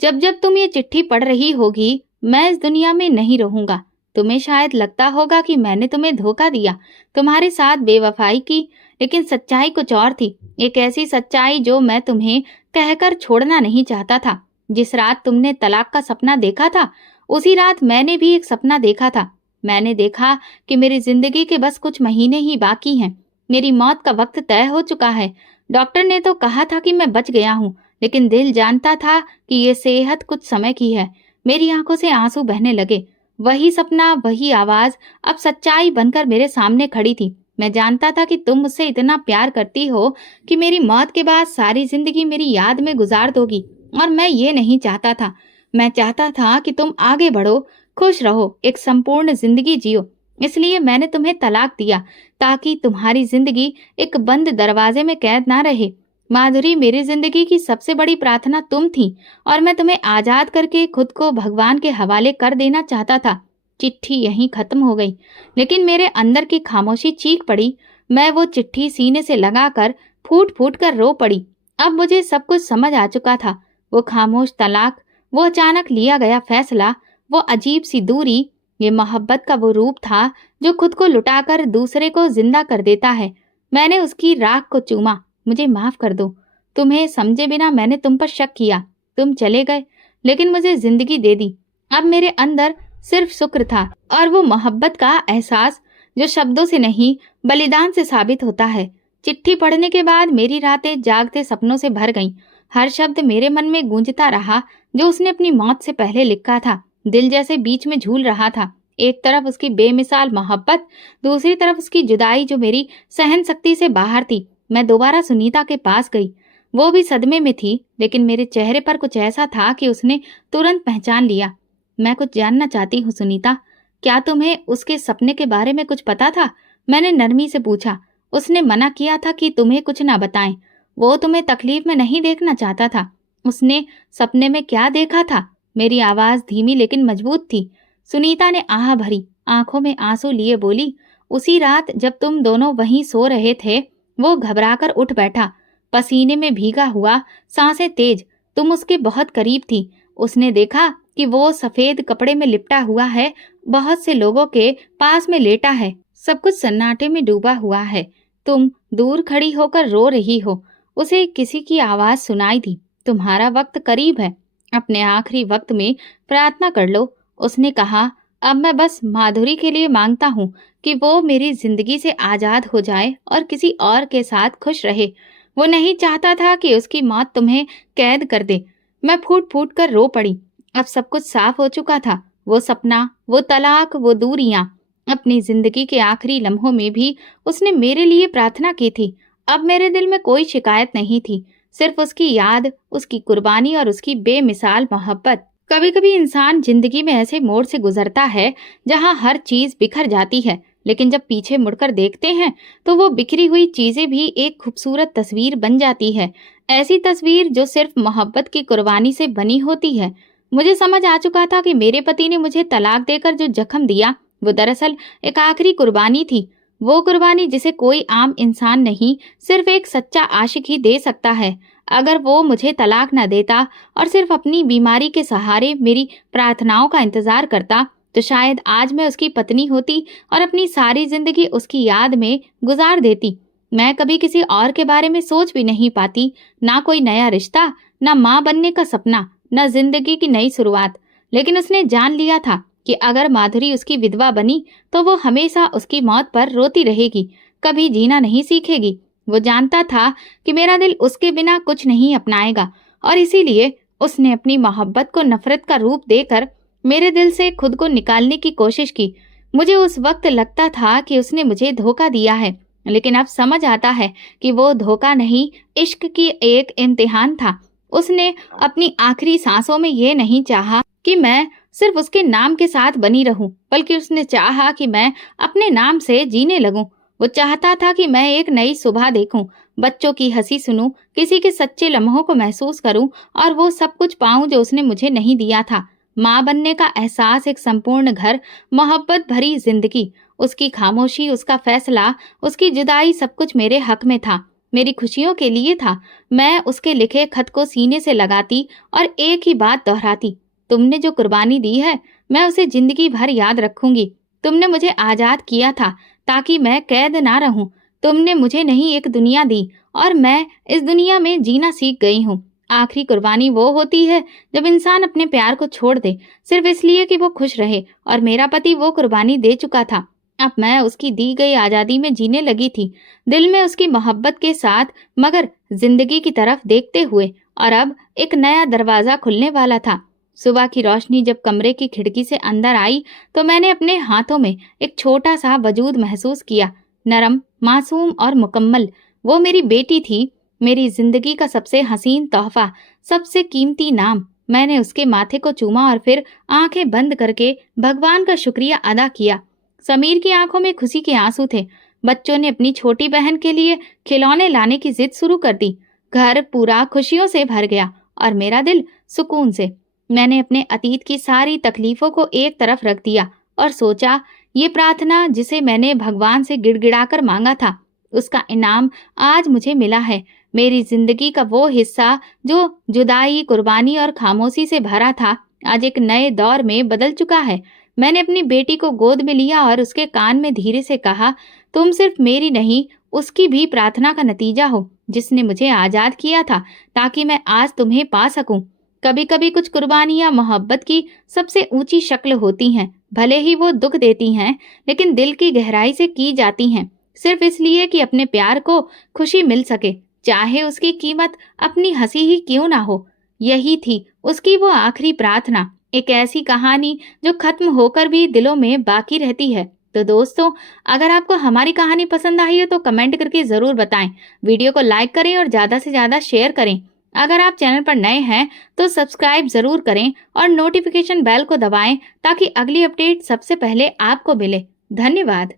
जब जब तुम ये चिट्ठी पढ़ रही होगी, मैं इस दुनिया में नहीं रहूंगा। तुम्हें शायद लगता होगा कि मैंने तुम्हें धोखा दिया, तुम्हारे साथ बेवफाई की, लेकिन सच्चाई कुछ और थी। एक ऐसी सच्चाई जो मैं तुम्हें कहकर छोड़ना नहीं चाहता था। जिस रात तुमने तलाक का सपना देखा था, उसी रात मैंने भी एक सपना देखा था। मैंने देखा कि मेरी जिंदगी के बस कुछ महीने ही बाकी हैं। मेरी मौत का वक्त तय हो चुका है। डॉक्टर ने तो कहा था कि मैं बच गया हूँ, लेकिन दिल जानता था कि ये सेहत कुछ समय की है। मेरी आंखों से आंसू बहने लगे। वही सपना, वही आवाज अब सच्चाई बनकर मेरे सामने खड़ी थी। मैं जानता था कि तुम मुझसे इतना प्यार करती हो कि मेरी मौत के बाद सारी जिंदगी मेरी याद में गुजार दोगी, और मैं ये नहीं चाहता था। मैं चाहता था कि तुम आगे बढ़ो, खुश रहो, एक संपूर्ण जिंदगी जियो। इसलिए मैंने तुम्हें तलाक दिया, ताकि तुम्हारी जिंदगी एक बंद दरवाजे में कैद ना रहे। माधुरी, मेरी जिंदगी की सबसे बड़ी प्रार्थना तुम थी, और मैं तुम्हें आजाद करके खुद को भगवान के हवाले कर देना चाहता था। चिट्ठी यहीं खत्म हो गई, लेकिन मेरे अंदर की खामोशी चीख पड़ी। मैं वो चिट्ठी सीने से लगाकर फूट फूट कर रो पड़ी। अब मुझे सब कुछ समझ आ चुका था। वो खामोश तलाक, वो अचानक लिया गया फैसला, वो अजीब सी दूरी, ये मोहब्बत का वो रूप था जो खुद को लुटाकर दूसरे को जिंदा कर देता है। मैंने उसकी राख को चूमा। मुझे माफ कर दो। तुम्हें समझे बिना मैंने तुम पर शक किया। तुम चले गए, लेकिन मुझे जिंदगी दे दी। अब मेरे अंदर सिर्फ शुक्र था, और वो मोहब्बत का एहसास जो शब्दों से नहीं बलिदान से साबित होता है। चिट्ठी पढ़ने के बाद मेरी रातें जागते सपनों से भर गईं। हर शब्द मेरे मन में गूंजता रहा जो उसने अपनी मौत से पहले लिखा था। दिल जैसे बीच में झूल रहा था। एक तरफ उसकी बेमिसाल मोहब्बत, दूसरी तरफ उसकी जुदाई जो मेरी सहन शक्ति से बाहर थी। मैं दोबारा सुनीता के पास गई। वो भी सदमे में थी, लेकिन मेरे चेहरे पर कुछ ऐसा था कि उसने तुरंत पहचान लिया। मैं कुछ जानना चाहती हूँ सुनीता, क्या तुम्हें उसके सपने के बारे में कुछ पता था? मैंने नरमी से पूछा। उसने मना किया था कि तुम्हें कुछ ना बताएं। वो तुम्हें तकलीफ में नहीं देखना चाहता था। उसने सपने में क्या देखा था? मेरी आवाज धीमी लेकिन मजबूत थी। सुनीता ने आह भरी आंखों में आंसू लिए बोली, उसी रात जब तुम दोनों वहीं सो रहे थे, वो घबराकर उठ बैठा, पसीने में भीगा हुआ, सांसें तेज। तुम उसके बहुत करीब थी। उसने देखा कि वो सफेद कपड़े में लिपटा हुआ है, बहुत से लोगों के पास में लेटा है, सब कुछ सन्नाटे में डूबा हुआ है। तुम दूर खड़ी होकर रो रही हो। उसे किसी की आवाज सुनाई दी, तुम्हारा वक्त करीब है, अपने आखिरी वक्त में प्रार्थना कर लो। उसने कहा, अब मैं बस माधुरी के लिए मांगता हूँ कि वो मेरी जिंदगी से आजाद हो जाए और किसी और के साथ खुश रहे। वो नहीं चाहता था कि उसकी मौत तुम्हें कैद कर दे। मैं फूट फूट कर रो पड़ी। अब सब कुछ साफ हो चुका था। वो सपना, वो तलाक, वो दूरियां। अपनी जिंदगी के आखिरी लम्हों में भी उसने मेरे लिए प्रार्थना की थी। अब मेरे दिल में कोई शिकायत नहीं थी, सिर्फ उसकी याद, उसकी कुर्बानी और उसकी बेमिसाल मोहब्बत। कभी कभी इंसान जिंदगी में ऐसे मोड़ से गुजरता है जहां हर चीज बिखर जाती है, लेकिन जब पीछे मुड़कर देखते हैं तो वो बिखरी हुई चीजें भी एक खूबसूरत तस्वीर बन जाती है। ऐसी तस्वीर जो सिर्फ मोहब्बत की कुर्बानी से बनी होती है। मुझे समझ आ चुका था कि मेरे पति ने मुझे तलाक देकर जो जख्म दिया, वो दरअसल एक आखिरी कुर्बानी थी। वो कुर्बानी जिसे कोई आम इंसान नहीं, सिर्फ एक सच्चा आशिक ही दे सकता है। अगर वो मुझे तलाक न देता और सिर्फ अपनी बीमारी के सहारे मेरी प्रार्थनाओं का इंतजार करता, तो शायद आज मैं उसकी पत्नी होती और अपनी सारी जिंदगी उसकी याद में गुजार देती। मैं कभी किसी और के बारे में सोच भी नहीं पाती, ना कोई नया रिश्ता, ना माँ बनने का सपना, ना जिंदगी की नई शुरुआत। लेकिन उसने जान लिया था कि अगर माधुरी उसकी विधवा बनी तो वो हमेशा उसकी मौत पर रोती रहेगी, कभी जीना नहीं सीखेगी। वो जानता था कि मेरा दिल उसके बिना कुछ नहीं अपनाएगा, और इसीलिए उसने अपनी मोहब्बत को नफरत का रूप देकर मेरे दिल से खुद को निकालने की कोशिश की। मुझे उस वक्त लगता था कि उसने मुझे धोखा दिया है, लेकिन अब समझ आता है कि वो धोखा नहीं, इश्क की एक इम्तिहान था। उसने अपनी आखिरी सांसों में ये नहीं चाहा कि मैं सिर्फ उसके नाम के साथ बनी रहूं, बल्कि उसने चाहा कि मैं अपने नाम से जीने लगूं। वो चाहता था कि मैं एक नई सुबह देखूं, बच्चों की हंसी सुनूं, किसी के सच्चे लम्हों को महसूस करूं और वो सब कुछ पाऊं जो उसने मुझे नहीं दिया था। माँ बनने का एहसास, एक संपूर्ण घर, मोहब्बत भरी जिंदगी। उसकी खामोशी, उसका फैसला, उसकी जुदाई, सब कुछ मेरे हक में था, मेरी खुशियों के लिए था। मैं उसके लिखे खत को सीने से लगाती और एक ही बात दोहराती, तुमने जो कुर्बानी दी है, मैं उसे जिंदगी भर याद रखूंगी। तुमने मुझे आजाद किया था ताकि मैं कैद ना रहूं। तुमने मुझे नहीं, एक दुनिया दी, और मैं इस दुनिया में जीना सीख गई हूँ। आखिरी कुर्बानी वो होती है जब इंसान अपने प्यार को छोड़ दे, सिर्फ इसलिए कि वो खुश रहे, और मेरा पति वो कुर्बानी दे चुका था। अब मैं उसकी दी गई आजादी में जीने लगी थी, दिल में उसकी मोहब्बत के साथ, मगर जिंदगी की तरफ देखते हुए। और अब एक नया दरवाजा खुलने वाला था। सुबह की रोशनी जब कमरे की खिड़की से अंदर आई तो मैंने अपने हाथों में एक छोटा सा वजूद महसूस किया, नरम, मासूम और मुकम्मल। वो मेरी बेटी थी, मेरी जिंदगी का सबसे हसीन तोहफा, सबसे कीमती नाम। मैंने उसके माथे को चूमा और फिर आंखें बंद करके भगवान का शुक्रिया अदा किया। समीर की आंखों में खुशी के आंसू थे। बच्चों ने अपनी छोटी बहन के लिए खिलौने लाने की जिद शुरू कर दी। घर पूरा खुशियों से भर गया और मेरा दिल सुकून से। मैंने अपने अतीत की सारी तकलीफों को एक तरफ रख दिया और सोचा, ये प्रार्थना जिसे मैंने भगवान से गिड़गिड़ाकर मांगा था, उसका इनाम आज मुझे मिला है। मेरी जिंदगी का वो हिस्सा जो जुदाई, कुर्बानी और खामोशी से भरा था, आज एक नए दौर में बदल चुका है। मैंने अपनी बेटी को गोद में लिया और उसके कान में धीरे से कहा, तुम सिर्फ मेरी नहीं, उसकी भी प्रार्थना का नतीजा हो, जिसने मुझे आजाद किया था ताकि मैं आज तुम्हें पा सकूं। कभी कभी कुछ कुर्बानियां मोहब्बत की सबसे ऊंची शक्ल होती हैं। भले ही वो दुख देती हैं, लेकिन दिल की गहराई से की जाती हैं, सिर्फ इसलिए कि अपने प्यार को खुशी मिल सके, चाहे उसकी कीमत अपनी हंसी ही क्यों ना हो। यही थी उसकी वो आखिरी प्रार्थना, एक ऐसी कहानी जो खत्म होकर भी दिलों में बाकी रहती है। तो दोस्तों, अगर आपको हमारी कहानी पसंद आई है तो कमेंट करके जरूर बताएं, वीडियो को लाइक करें और ज्यादा से ज्यादा शेयर करें। अगर आप चैनल पर नए हैं तो सब्सक्राइब जरूर करें और नोटिफिकेशन बेल को दबाएं ताकि अगली अपडेट सबसे पहले आपको मिले। धन्यवाद।